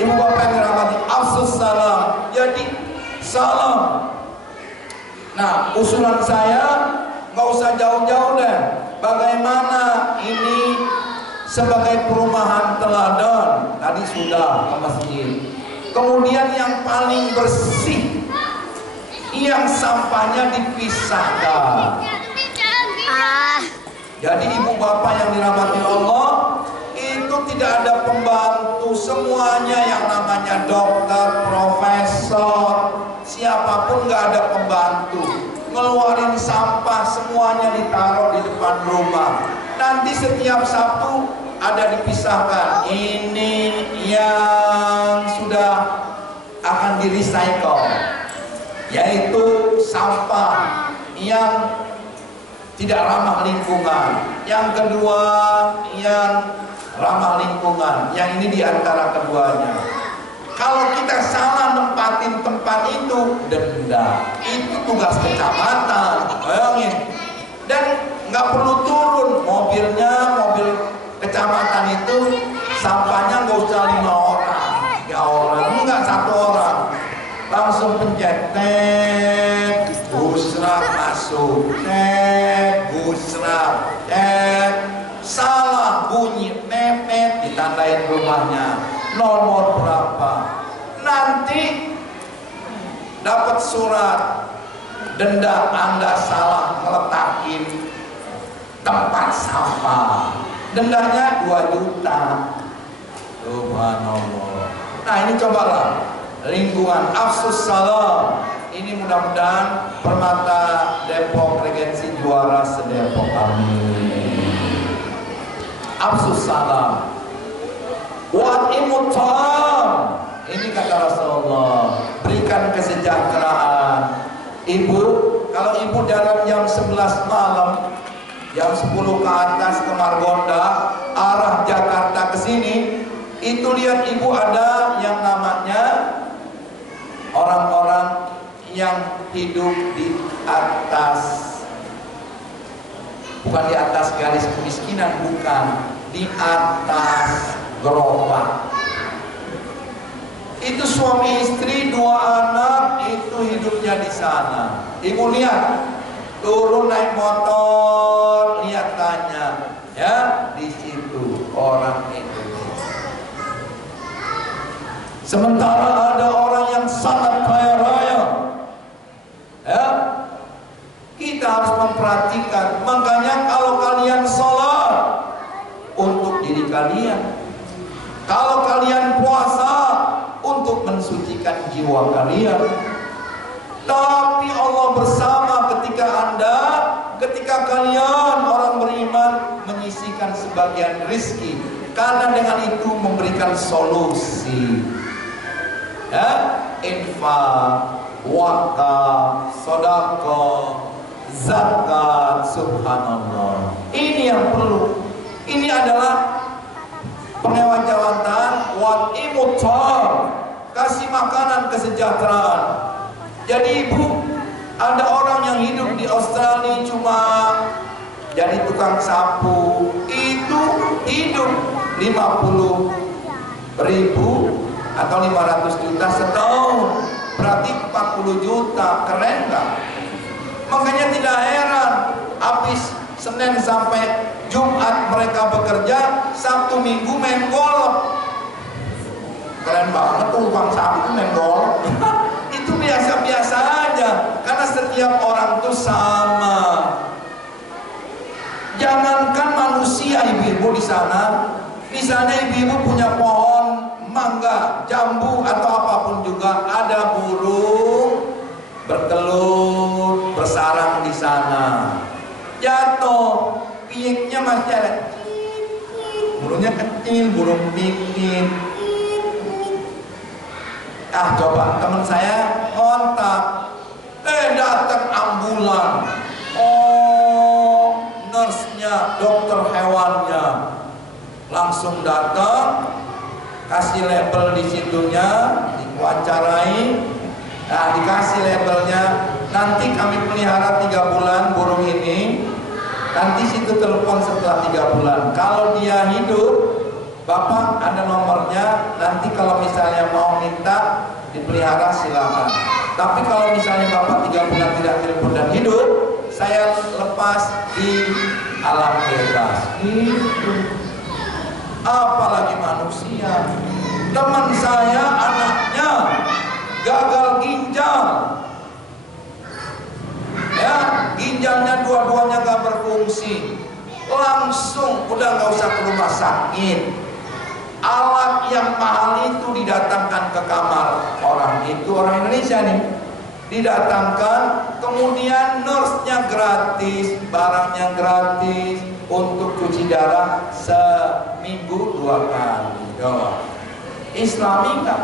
Ibu bapak yang dirahmati, afsus salam. Jadi salam. Nah, usulan saya nggak usah jauh-jauh deh. Bagaimana ini sebagai perumahan teladan, tadi sudah ke masjid. Kemudian yang paling bersih, yang sampahnya dipisahkan. Jadi ibu bapak yang dirahmati Allah, itu tidak ada pembantu, semuanya yang namanya dokter, profesor, siapapun nggak ada pembantu. Ngeluarin sampah semuanya ditaruh di depan rumah. Nanti setiap Sabtu ada dipisahkan. Ini yang sudah akan di recycle, yaitu sampah yang tidak ramah lingkungan. Yang kedua yang ramah lingkungan. Yang ini diantara keduanya. Kalau kita salah nempatin tempat itu, denda. Itu tugas kecamatan. Bayangin. Dan nggak perlu turun mobilnya, mobil kecamatan itu sampahnya nggak usah 5 orang, 3 orang, enggak 1 orang. Langsung pencet, busrak masuk, busrak, salah bunyi, mepet, ditandain rumahnya, nomor berapa. Nanti dapat surat denda Anda salah ngeletakin tempat sampah. Dendanya 2 juta. Subhanallah. Nah ini cobalah lingkungan afsus salam. Ini mudah-mudahan Permata Depok Regensi juara se-Depok. Amin. Afsus salam. Wa imutam. Ini kata Rasulullah, berikan kesejahteraan. Ibu, kalau ibu dalam jam 11 malam, jam 10 ke atas ke Margonda, arah Jakarta ke sini, itu lihat ibu ada yang namanya orang-orang yang hidup di atas, bukan di atas garis kemiskinan, bukan, di atas gerobak. Itu suami istri 2 anak itu hidupnya di sana. Ibu lihat turun naik motor, lihat tanya, ya di situ orang Indonesia. Sementara ada orang yang sangat kaya raya, ya kita harus memperhatikan. Makanya kalau kalian sholat untuk diri kalian, kalau kalian puasa untuk mensucikan jiwa kalian. Tapi Allah bersama ketika kalian orang beriman menyisihkan sebagian rizki, karena dengan itu memberikan solusi, ya, infak, wakaf, sedekah, zakat, subhanallah. Ini yang perlu. Ini adalah pengewajawatan wat imutar, kasih makanan kesejahteraan. Jadi ibu, ada orang yang hidup di Australia cuma jadi tukang sapu, itu hidup 50.000 atau 500 juta setahun, berarti 40 juta, keren gak? Makanya tidak heran habis Senin sampai Jumat mereka bekerja, Sabtu Minggu main golf. Keren banget tuh tukang sapu main golf. Itu biasa-biasa aja, karena setiap orang tuh sama. Jangankan manusia, ibu-ibu di sana, misalnya ibu-ibu punya pohon mangga, jambu atau apapun juga, ada burung bertelur, bersarang di sana, jatuh, piiknya masih ada, burungnya kecil, burung pikir. Coba teman saya kontak, datang ambulan, nurse-nya, dokter hewannya langsung datang, kasih label di situnya, diwawancarai, dikasih labelnya, nanti kami pelihara 3 bulan burung ini, nanti situ telepon setelah 3 bulan, kalau dia hidup, Bapak ada nomornya, nanti kalau misalnya mau minta dipelihara silakan. Tapi kalau misalnya Bapak 3 bulan tidak telepon dan hidup, saya lepas di alam bebas. Itu. Apalagi manusia. Teman saya anaknya gagal ginjal. Ya, ginjalnya dua-duanya gak berfungsi. Langsung udah gak usah ke rumah sakit. Alat yang mahal itu didatangkan ke kamar orang itu, orang Indonesia nih, didatangkan, kemudian nurse-nya gratis, barangnya gratis, untuk cuci darah seminggu 2 kali. Coba Islami nggak?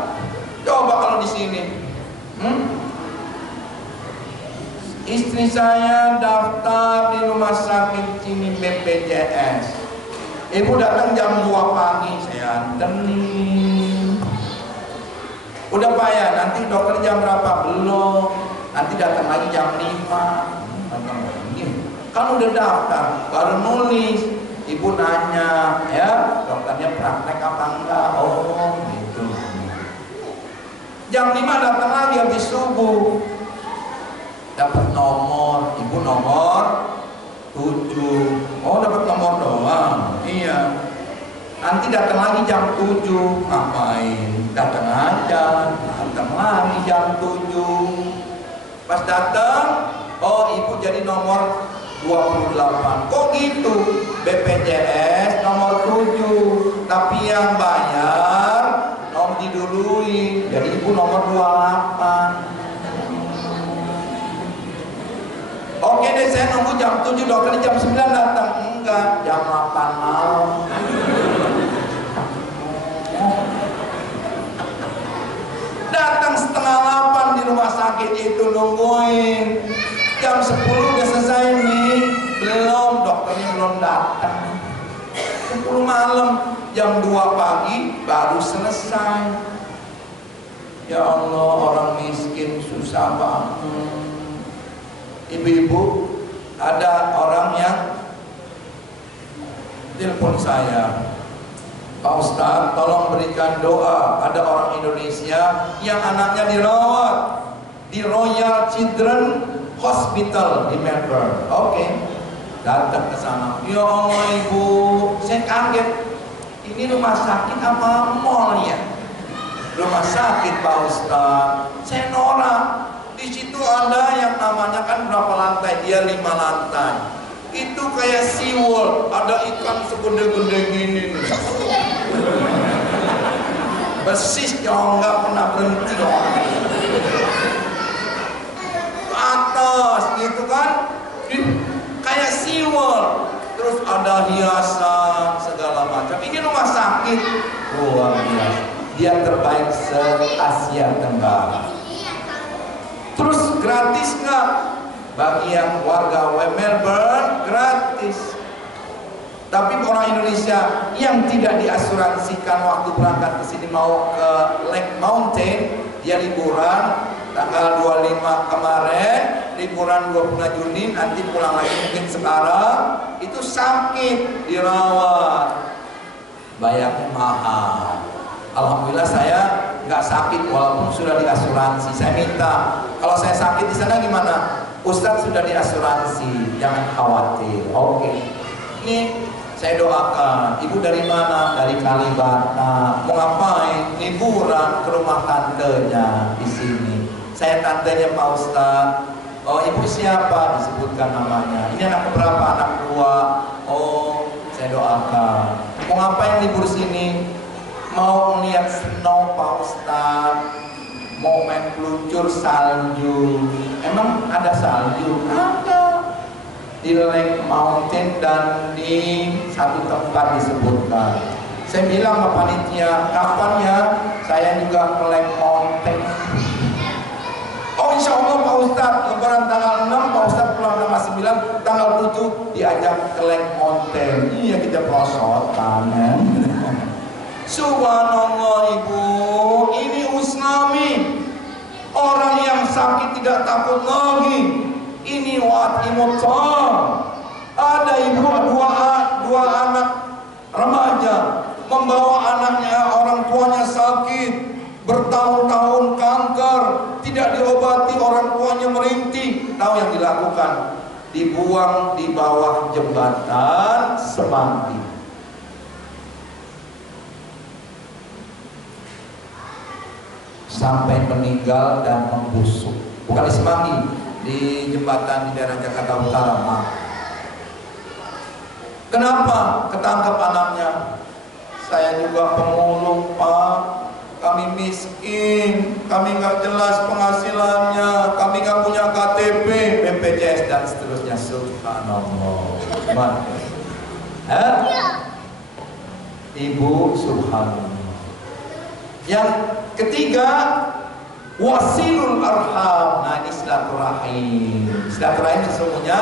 Coba kalau di sini, istri saya daftar di rumah sakit sini BPJS. Ibu datang jam 2 pagi, saya anterin. Udah Pak ya, nanti dokter jam berapa? Belum. Nanti datang lagi jam 5. Kan udah daftar, baru nulis. Ibu nanya, ya dokternya praktek apa enggak? Oh gitu. Jam 5 datang lagi habis subuh. Dapat nomor, ibu nomor 7. Oh dapat nomor doang. Iya. Nanti datang lagi jam 7. Ngapain? Datang aja. Datang lagi jam 7. Pas datang, oh ibu jadi nomor 28. Kok gitu? BPJS nomor 7. Tapi yang bayar nomor didului. Jadi ibu nomor 28. Oke deh, saya nunggu jam 7, dokternya jam 9 datang. Enggak, jam 8 malam. Datang setengah 8 di rumah sakit itu nungguin. Jam 10 udah selesai nih. Belum, dokternya belum datang. 10 malam, jam 2 pagi baru selesai. Ya Allah, orang miskin susah banget. Ibu-ibu, ada orang yang telepon saya, Pak Ustadz tolong berikan doa, ada orang Indonesia yang anaknya dirawat di Royal Children Hospital di Melbourne. Oke, datang ke sana. Ya Allah ibu, saya kaget. Ini rumah sakit apa mall ya? Rumah sakit Pak Ustaz. Saya norak. Di situ ada yang namanya kan berapa lantai? Dia 5 lantai. Itu kayak SeaWorld, ada ikan segede-gede gini nih. Besis yang nggak pernah berhenti loh. Atas gitu kan, kayak SeaWorld. Terus ada hiasan segala macam. Ini rumah sakit luar biasa. Dia terbaik se-Asia Tenggara. Terus gratis nggak? Bagi yang warga Melbourne gratis. Tapi orang Indonesia yang tidak diasuransikan waktu berangkat ke sini mau ke Lake Mountain, dia liburan tanggal 25 kemarin, liburan 20 Juni, nanti pulang lagi mungkin sekarang, itu sakit dirawat, bayarnya mahal. Alhamdulillah saya nggak sakit walaupun sudah diasuransi. Saya minta kalau saya sakit di sana gimana? Ustadz sudah diasuransi, jangan khawatir. Oke. Ini saya doakan. Ibu dari mana? Dari Kalibata. Mau ngapain? Liburan ke rumah tantenya di sini. Saya tantenya Pak Ustadz. Oh, ibu siapa? Disebutkan namanya. Ini anak berapa? Anak 2. Oh, saya doakan. Mau ngapain libur sini? Mau lihat snow Pak Ustadz. Mau main peluncur salju. Emang ada salju? Ada. Di Lake Mountain dan di satu tempat disebutkan. Saya bilang ke panitia, kapan ya saya juga ke Lake Mountain? Oh insya Allah Pak Ustadz, lebaran tanggal 6, Pak Ustadz pulang tanggal 9, tanggal 7 diajak ke Lake Mountain. Iya kita perosotan ya. Subhanallah ibu, ini Uslami. Orang yang sakit tidak takut lagi. Ini wa'atimutan. Ada ibu dua anak remaja membawa anaknya, orang tuanya sakit bertahun-tahun kanker, tidak diobati, orang tuanya merintih. Tahu yang dilakukan? Dibuang di bawah jembatan semanggi. Sampai meninggal dan membusuk. Bukan di Semanggi, di jembatan di daerah Jakarta Utara. Kenapa ketangkap anaknya? Saya juga pemulung Pak, kami miskin, kami nggak jelas penghasilannya, kami nggak punya KTP, BPJS dan seterusnya. Subhanallah. Ibu subhanallah. Yang ketiga, wasilul arham. Nah ini silaturahim. Silaturahim sesungguhnya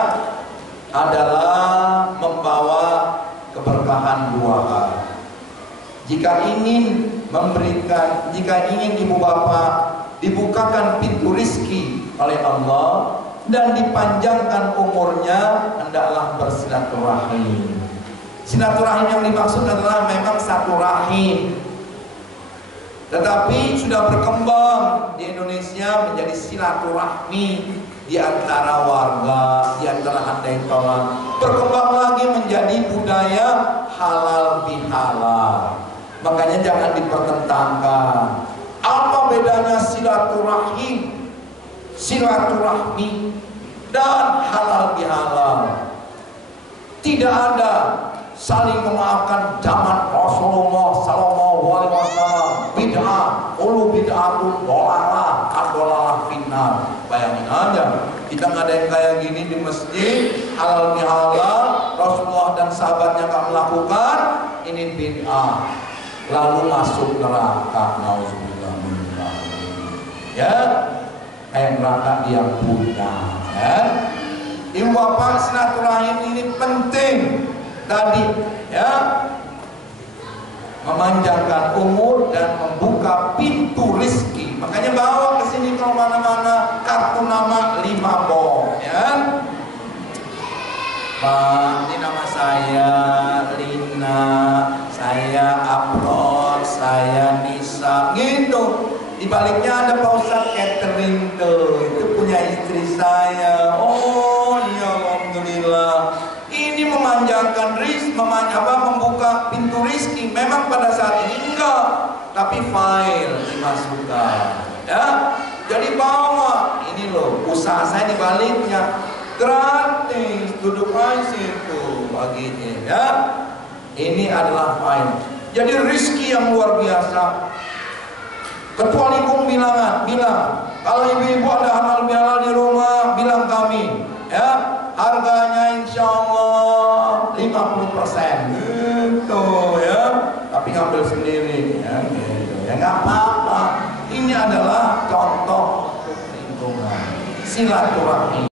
adalah membawa keberkahan 2 hal. Jika ingin memberikan, jika ingin ibu bapak dibukakan pintu rizki oleh Allah dan dipanjangkan umurnya, hendaklah bersilaturahim. Silaturahim yang dimaksud adalah memang satu rahim, tetapi sudah berkembang di Indonesia menjadi silaturahmi di antara warga, di antara handai tolan. Berkembang lagi menjadi budaya halal bihalal. Makanya jangan dipertentangkan. Apa bedanya silaturahim, silaturahmi dan halal bihalal? Tidak ada saling memaafkan zaman Rasulullah Sallallahu Alaihi Wasallam. Bid'ah, ulu bid'atun dolalah, adolalah finnar. Bayangin aja, kita ngadain kayak gini di masjid, halal bihalal, Rasulullah dan sahabatnya nggak melakukan, ini bid'ah, lalu masuk neraka. Nauzubillah. Ya, kayak neraka dia punya. Ya, ibu bapak silaturahim ini penting. Tadi ya, memanjangkan umur dan membuka pintu rizki. Makanya bawa ke sini kalau mana-mana kartu nama 5 bom, ya. Pak, ini nama saya Lina, saya Aprol, saya Nisa, gitu. Di baliknya ada Pak Ustadz Catherine. itu punya istri saya. Oh iya, alhamdulillah. Ini memanjangkan membuka pintu rizki. Memang pada saat ini enggak, tapi file dimasukkan, ya. Jadi bawa ini loh, usaha saya dibaliknya gratis, duduk aja situ baginya, ya. Ini adalah file. Jadi rizki yang luar biasa. Ketua Lingkung bilang, kalau ibu-ibu ada halal bihalal di rumah, bilang kami, ya, harganya insya Allah 50%, gitu ya. Tapi ngambil sendiri, ya, gitu. Ya nggak apa-apa. Ini adalah contoh lingkungan silaturahmi.